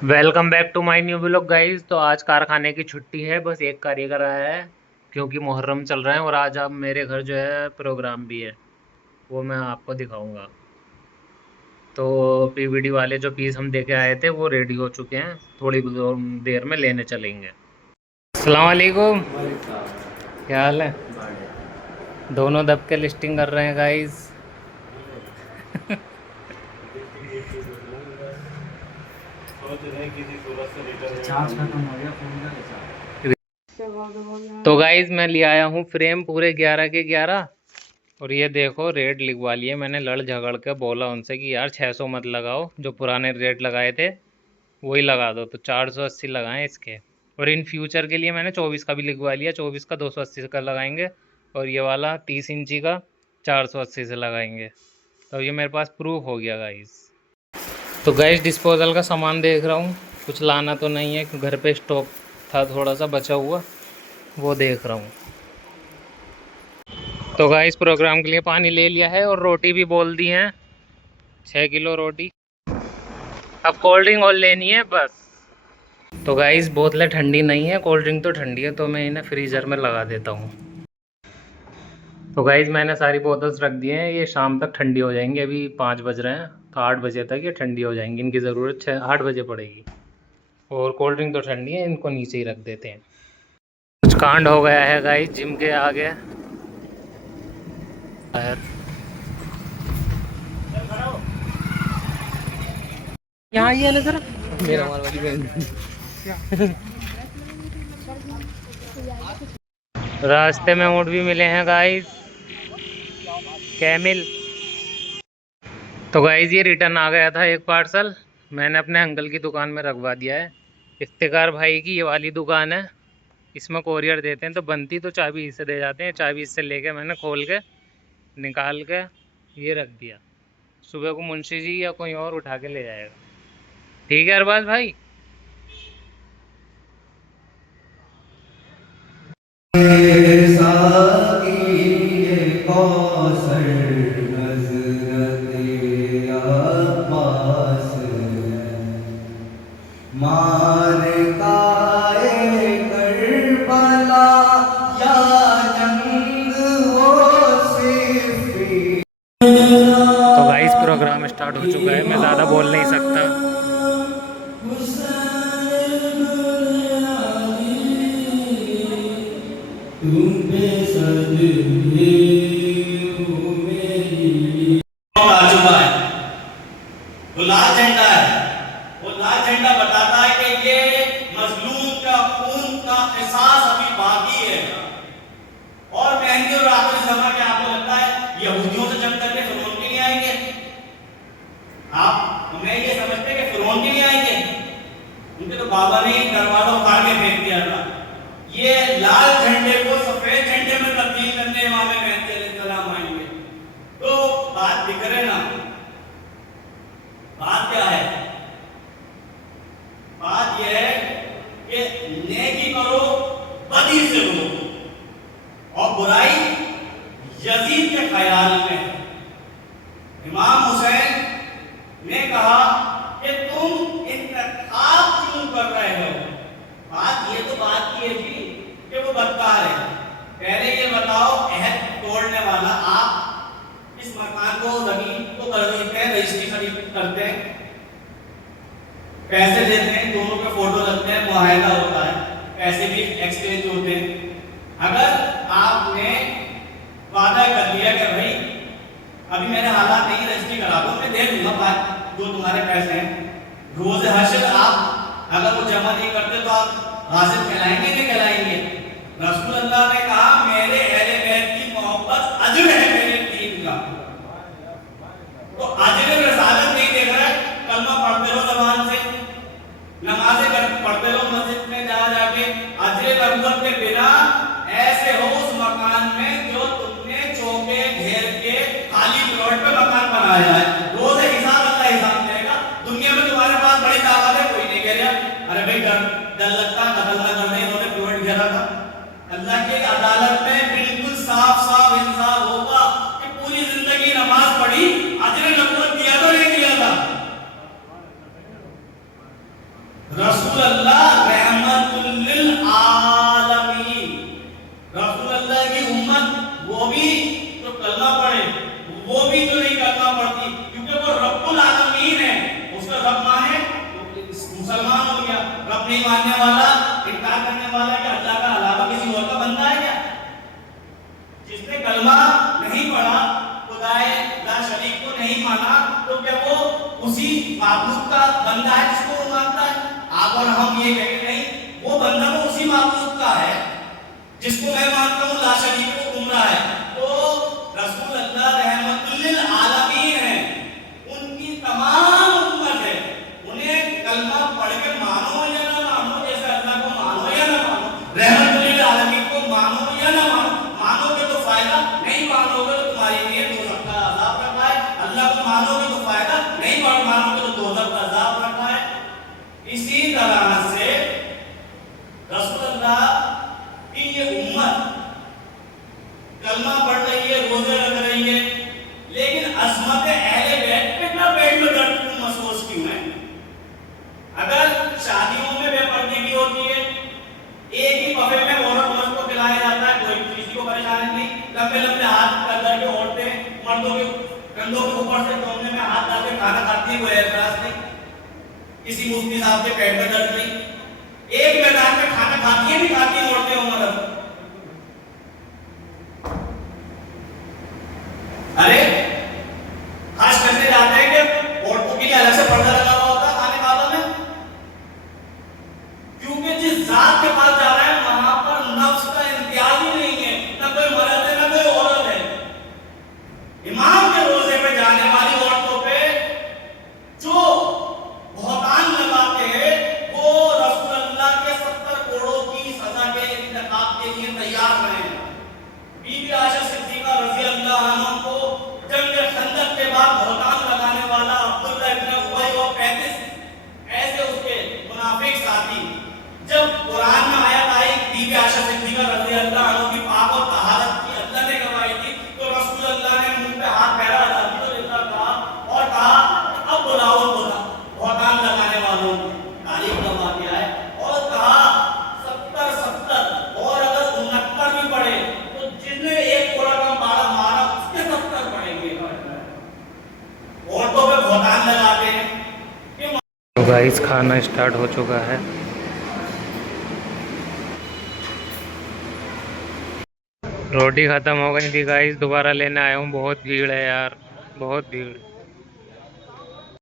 Welcome back to my new vlog guys. तो आज कारखाने की छुट्टी है, बस एक कारीगर आया है क्योंकि मुहर्रम चल रहा है और आज आप मेरे घर जो है प्रोग्राम भी है, वो मैं आपको दिखाऊंगा। तो पीवीडी वाले जो पीस हम देके आए थे वो रेडी हो चुके हैं, थोड़ी देर में लेने चलेंगे। अस्सलाम वालेकुम, क्या हाल है? दोनों दब के लिस्टिंग कर रहे हैं गाइस। तो गाइज मैं ले आया हूँ फ्रेम पूरे 11 के 11। और ये देखो रेट लिखवा लिए मैंने, लड़ झगड़ के बोला उनसे कि यार 600 मत लगाओ, जो पुराने रेट लगाए थे वही लगा दो, तो 480 लगाएं इसके। और इन फ्यूचर के लिए मैंने 24 का भी लिखवा लिया, 24 का 280 का लगाएंगे और ये वाला 30 इंची का 480 से लगाएंगे। तो ये मेरे पास प्रूफ हो गया गाइज। तो गैस डिस्पोजल का सामान देख रहा हूँ, कुछ लाना तो नहीं है, घर पे स्टॉक था थोड़ा सा बचा हुआ, वो देख रहा हूँ। तो गाइस प्रोग्राम के लिए पानी ले लिया है और रोटी भी बोल दी हैं, 6 किलो रोटी। अब कोल्ड ड्रिंक और लेनी है बस। तो गाइस बोतलें ठंडी नहीं है, कोल्ड ड्रिंक तो ठंडी है, तो मैं इन्हें फ्रीज़र में लगा देता हूँ। तो गाइस मैंने सारी बोतल्स रख दी हैं, ये शाम तक ठंडी हो जाएंगी। अभी 5 बज रहे हैं, तो 8 बजे तक ये ठंडी हो जाएंगी। इनकी ज़रूरत 6-8 बजे पड़ेगी। और कोल्ड ड्रिंक तो ठंडी है, इनको नीचे ही रख देते हैं। कुछ कांड हो गया है गाइस जिम के आगे। यहाँ ही है ना सर, मेरा माल वाली बहन। रास्ते में ऊँट भी मिले हैं गाइस, कैमिल। तो गाइस ये रिटर्न आ गया था एक पार्सल, मैंने अपने अंकल की दुकान में रखवा दिया है। इफ्तिकार भाई की ये वाली दुकान है, इसमें कोरियर देते हैं, तो बनती तो चाबी इससे दे जाते हैं। चाबी इससे लेके मैंने खोल के निकाल के ये रख दिया। सुबह को मुंशी जी या कोई और उठा के ले जाएगा। ठीक है अरबाज भाई। तो गाइस प्रोग्राम स्टार्ट हो चुका है, मैं ज़्यादा बोल नहीं सकता। आ चुका है, वो लाल झंडा है। वो लाल झंडा बताता है कि ये मजलूम का खून का एहसास अभी बाकी है। और मेहंदी और आखिरी समय क्या आपको लगता है यहूदियों से जंग करके फिरौन के नहीं आएंगे? आप हमें ये समझते हैं कि फिरौन के नहीं आएंगे? उनके तो बाबा ने दरवाजा उखाड़ के फेंक दिया था। ये लाल झंडे को सफेद झंडे में तब्दील करने इमाम मेहदी अलैहिस्सलाम आएंगे। तो बात बिखरे ना, बात क्या है? बात यह है कि नेकी करो, बदी से रोको, और बुराई यजीद के ख्याल में। इमाम हुसैन ने कहा कि तुम इंतखाब क्यों कर रहे हो? बात ये तो बात की है जी कि वो बदकार है। पहले ये बताओ, अहद तोड़ने वाला आप इस मकान को जमीन को कर देते हैं, रजिस्ट्री खरीद करते हैं, पैसे देते हैं, दोनों के फोटो लगते हैं, मुआहदा होता है, पैसे भी एक्सचेंज होते हैं। अगर आपने वादा कर लिया कि भाई अभी मेरे हालात नहीं, रजिस्ट्री करा दो, मैं दे दूंगा बात जो तुम्हारे पैसे हैं, रोज हशर आप अगर वो जमा नहीं करते तो आप गासिब कहलाएंगे नहीं कहलाएंगे? रसूल अल्लाह ने कहा मेरे अहले बैत की मोहब्बत अजर है मेरे दीन का। तो अजर रसालत नहीं देख रहा है, कलमा पढ़ते रहो ज़बान से, नमाज़ें पढ़ते रहो मस्जिद में जा जाके, अजर नबूवत के बिना ऐसे हो उस मकान में जो तुमने चौके घेर के खाली प्लॉट पे मकान बनाया है। रोज हिसाब अल्लाह हिसाब देगा। दुनिया में तुम्हारे पास बड़ी ताकत है, कोई नहीं कह रहा अरे भाई डर लगता कतल ना कर दे, इन्होंने प्लॉट घेरा था। अल्लाह की अदालत में बिल्कुल साफ साफ इंसाफ होगा कि पूरी जिंदगी नमाज पढ़ी, अजर नबूवत दिया तो नहीं दिया था। रसूल अल्लाह रहमतुल लिल आलमीन, रसूल अल्लाह की उम्मत वो भी तो कलमा पढ़े, वो भी तो नहीं कलमा पढ़ती, क्योंकि वो रब्बुल आलमीन है। उसका रब माने तो मुसलमान हो गया, रब नहीं मानने वाला, इनकार करने वाला कि अल्लाह का अलावा किसी और का बंदा है क्या? जिसने कलमा नहीं पढ़ा, खुदाए ला शरीक को नहीं माना, तो क्या वो उसी माबूद का बंदा है जिसको वो मानता है? आप और हम ये कहते नहीं, वो बंदा तो उसी माबूद का है जिसको मैं मानता हूँ ला शरीक को गुमराह है। तो रसूल अल्लाह रहमतुल लिल आलमीन है, उनकी तमाम उम्मत है, उन्हें कलमा पढ़ के मानो या ना मानो, जैसे अल्लाह को मानो या ना मानो, रहमतुल लिल आलमीन को मानो या ना मानो, मानोगे तो फायदा, नहीं मानोगे तो तुम्हारी नीयत हो सकता है अज़ाब रखा है। अल्लाह को मानोगे तो फायदा, नहीं मानोगे तो दोज़ख का अज़ाब रखा है। इसी तरह से रसूल अल्लाह की ये उम्मत कलमा पढ़ रही है, रोजे रख रही है, लेकिन अज़मत अहले बैत पे ना पेट में दर्द क्यों महसूस क्यों है? अगर शादियों में बेपर्दगी की होती है, एक ही बफे में औरत मर्द को खिलाया जाता है, कोई किसी को परेशानी नहीं, लंबे लंबे हाथ कर करके औरतें मर्दों के कंधों के ऊपर से कोने में हाथ डाल के खाना खाती है, कोई एतराज नहीं, किसी मुफ्ती साहब के पेट में दर्द नहीं, एक मैदान में खाना खाती है, नहीं खाती है औरतें और मर्द? अरे हज करने जाते हैं कि औरतों के लिए अलग से पर्दा लगा हुआ होता है खाने काबा में, क्योंकि जिस जात के पास जा रहा है वहां पर नफ्स का इम्तियाज ही नहीं है, ना कोई मर्द है ना कोई औरत है। इमाम के रोजे पे जाने वाली औरतों पे जो बहतान लगाते हैं, वो रसूल अल्लाह के 70 करोड़ों की सजा के इंतकाब के लिए तैयार रहे। बीबी आयशा सिद्दीका रज़ी अल्लाह अन्हा को जंग खंदक के बाद बहतान लगाने वाला अब्दुल्लाह इब्न उबई और 35 ऐसे उसके मुनाफिक साथी, जब कुरान में आयत आई बीबी आयशा सिद्दीका रज़ी अल्लाह अन्हा की पाक और तहारत की अल्लाह ने गवाही दी, तो रसूल अल्लाह ने मुंह पे हाथ फेरा, अल्हम्दुलिल्लाह कहा और कहा अब बुलाओ बोला बहतान लगाने वालों की तारीफ का वाक़या है, और कहा 70 और अगर 69 भी पढ़े तो जिसने एक कोड़ा का मारा मारा उसके 70 पढ़ेंगे। औरतों पे बहतान लगाते हैं। तो गाइस खाना स्टार्ट हो चुका है। रोटी ख़त्म हो गई थी गाइस, दोबारा लेने आया हूँ। बहुत भीड़ है यार, बहुत भीड़।